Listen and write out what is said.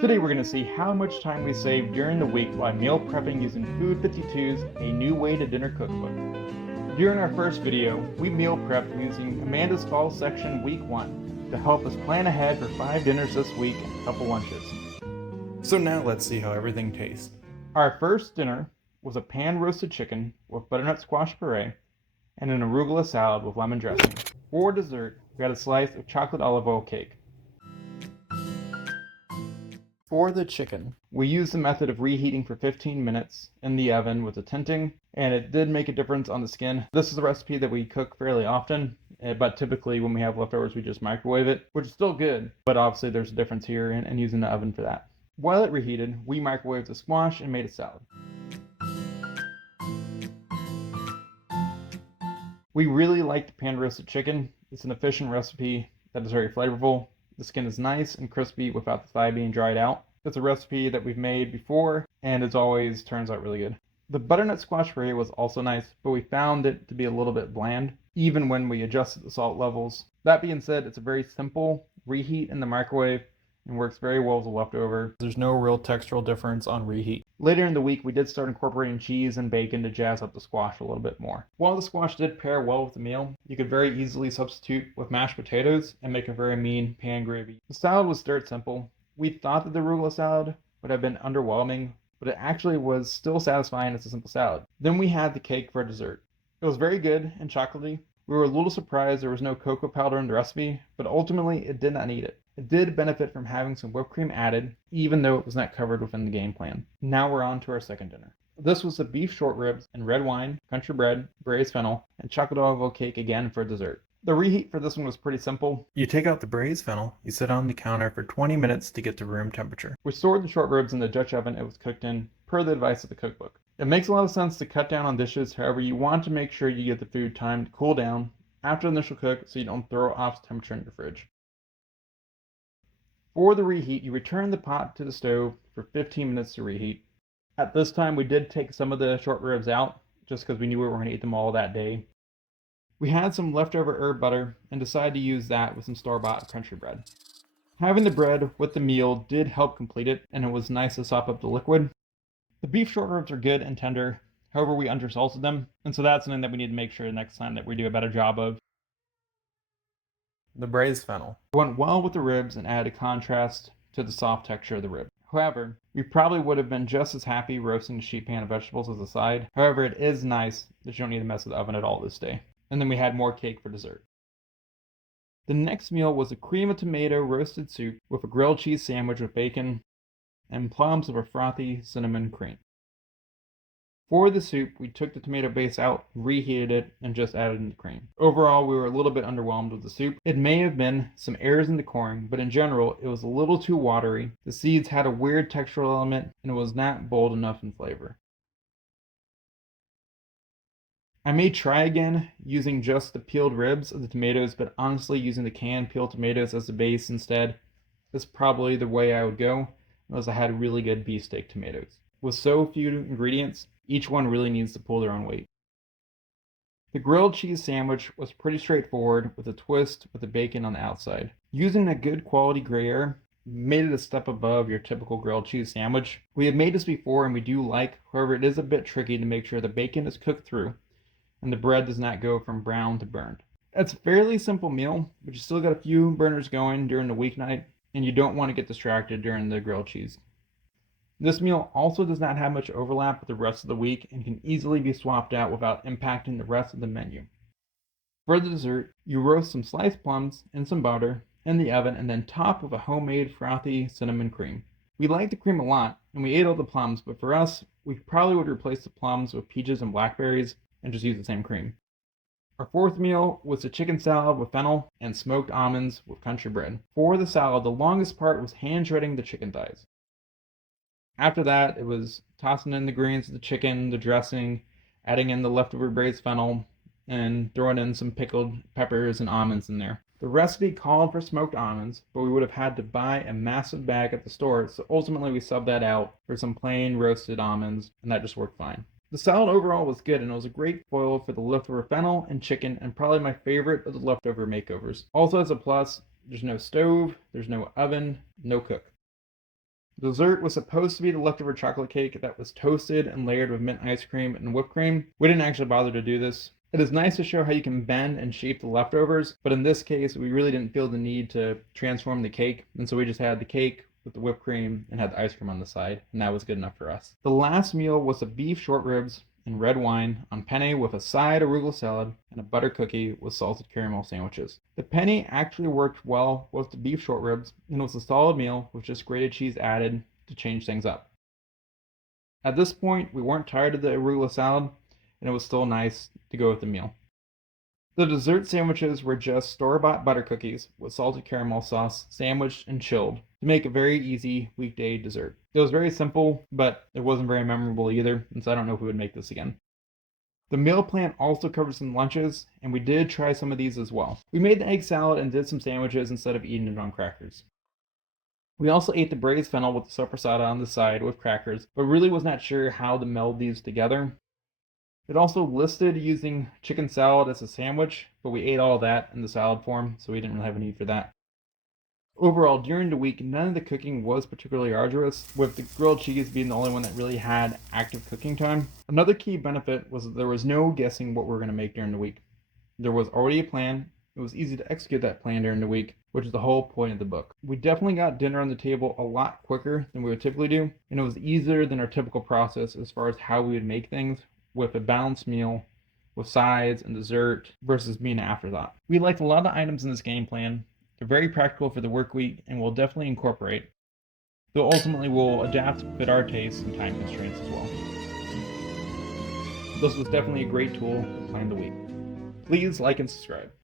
Today we're going to see how much time we save during the week by meal prepping using Food52's A New Way to Dinner cookbook. During our first video, we meal prepped using Amanda's Fall section week 1 to help us plan ahead for 5 dinners this week and a couple lunches. So now let's see how everything tastes. Our first dinner was a pan-roasted chicken with butternut squash puree and an arugula salad with lemon dressing. For dessert, we had a slice of chocolate olive oil cake. For the chicken, we used the method of reheating for 15 minutes in the oven with the tinting, and it did make a difference on the skin. This is a recipe that we cook fairly often, but typically when we have leftovers we just microwave it, which is still good, but obviously there's a difference here in using the oven for that. While it reheated, we microwaved the squash and made a salad. We really like the pan-roasted chicken. It's an efficient recipe that is very flavorful. The skin is nice and crispy without the thigh being dried out. It's a recipe that we've made before, and it always turns out really good. The butternut squash puree was also nice, but we found it to be a little bit bland, even when we adjusted the salt levels. That being said, it's a very simple reheat in the microwave and works very well as a leftover. There's no real textural difference on reheat. Later in the week, we did start incorporating cheese and bacon to jazz up the squash a little bit more. While the squash did pair well with the meal, you could very easily substitute with mashed potatoes and make a very mean pan gravy. The salad was dirt simple. We thought that the arugula salad would have been underwhelming, but it actually was still satisfying as a simple salad. Then we had the cake for dessert. It was very good and chocolatey. We were a little surprised there was no cocoa powder in the recipe, but ultimately it did not need it. It did benefit from having some whipped cream added, even though it was not covered within the game plan. Now we're on to our second dinner. This was the beef short ribs and red wine, country bread, braised fennel, and chocolate olive oil cake again for dessert. The reheat for this one was pretty simple. You take out the braised fennel, you sit on the counter for 20 minutes to get to room temperature. We stored the short ribs in the Dutch oven it was cooked in, per the advice of the cookbook. It makes a lot of sense to cut down on dishes, however you want to make sure you get the food time to cool down after the initial cook so you don't throw it off temperature in your fridge. For the reheat, you return the pot to the stove for 15 minutes to reheat. At this time, we did take some of the short ribs out, just because we knew we were going to eat them all that day. We had some leftover herb butter and decided to use that with some store-bought country bread. Having the bread with the meal did help complete it, and it was nice to sop up the liquid. The beef short ribs are good and tender, however we undersalted them, and so that's something that we need to make sure next time that we do a better job of. The braised fennel. It went well with the ribs and added a contrast to the soft texture of the rib. However, we probably would have been just as happy roasting a sheet pan of vegetables as a side. However, it is nice that you don't need to mess with the oven at all this day. And then we had more cake for dessert. The next meal was a cream of tomato roasted soup with a grilled cheese sandwich with bacon and plums of a frothy cinnamon cream. For the soup, we took the tomato base out, reheated it, and just added in the cream. Overall, we were a little bit underwhelmed with the soup. It may have been some errors in the coring, but in general, it was a little too watery. The seeds had a weird textural element, and it was not bold enough in flavor. I may try again using just the peeled ribs of the tomatoes, but honestly, using the canned peeled tomatoes as the base instead is probably the way I would go, unless I had really good beefsteak tomatoes. With so few ingredients, each one really needs to pull their own weight. The grilled cheese sandwich was pretty straightforward with a twist with the bacon on the outside. Using a good quality Gruyere made it a step above your typical grilled cheese sandwich. We have made this before and we do like, however it is a bit tricky to make sure the bacon is cooked through and the bread does not go from brown to burned. It's a fairly simple meal, but you still got a few burners going during the weeknight and you don't want to get distracted during the grilled cheese. This meal also does not have much overlap with the rest of the week and can easily be swapped out without impacting the rest of the menu. For the dessert, you roast some sliced plums in some butter in the oven and then top with a homemade frothy cinnamon cream. We like the cream a lot and we ate all the plums, but for us, we probably would replace the plums with peaches and blackberries and just use the same cream. Our fourth meal was a chicken salad with fennel and smoked almonds with country bread. For the salad, the longest part was hand shredding the chicken thighs. After that, it was tossing in the greens of the chicken, the dressing, adding in the leftover braised fennel, and throwing in some pickled peppers and almonds in there. The recipe called for smoked almonds, but we would have had to buy a massive bag at the store, so ultimately we subbed that out for some plain roasted almonds, and that just worked fine. The salad overall was good, and it was a great foil for the leftover fennel and chicken, and probably my favorite of the leftover makeovers. Also as a plus, there's no stove, there's no oven, no cook. Dessert was supposed to be the leftover chocolate cake that was toasted and layered with mint ice cream and whipped cream. We didn't actually bother to do this. It is nice to show how you can bend and shape the leftovers, but in this case, we really didn't feel the need to transform the cake, and so we just had the cake with the whipped cream and had the ice cream on the side, and that was good enough for us. The last meal was the beef short ribs and red wine on penne with a side arugula salad and a butter cookie with salted caramel sandwiches. The penne actually worked well with the beef short ribs and was a solid meal with just grated cheese added to change things up. At this point, we weren't tired of the arugula salad, and it was still nice to go with the meal. The dessert sandwiches were just store-bought butter cookies with salted caramel sauce, sandwiched and chilled, to make a very easy weekday dessert. It was very simple, but it wasn't very memorable either, and so I don't know if we would make this again. The meal plan also covers some lunches, and we did try some of these as well. We made the egg salad and did some sandwiches instead of eating it on crackers. We also ate the braised fennel with the soppressata on the side with crackers, but really was not sure how to meld these together. It also listed using chicken salad as a sandwich, but we ate all that in the salad form, so we didn't really have a need for that. Overall, during the week, none of the cooking was particularly arduous, with the grilled cheese being the only one that really had active cooking time. Another key benefit was that there was no guessing what we were going to make during the week. There was already a plan. It was easy to execute that plan during the week, which is the whole point of the book. We definitely got dinner on the table a lot quicker than we would typically do, and it was easier than our typical process as far as how we would make things, with a balanced meal with sides and dessert versus being an afterthought. We liked a lot of the items in this game plan. They're very practical for the work week and we'll definitely incorporate, though ultimately we'll adapt to fit our tastes and time constraints as well. This was definitely a great tool to plan the week. Please like and subscribe.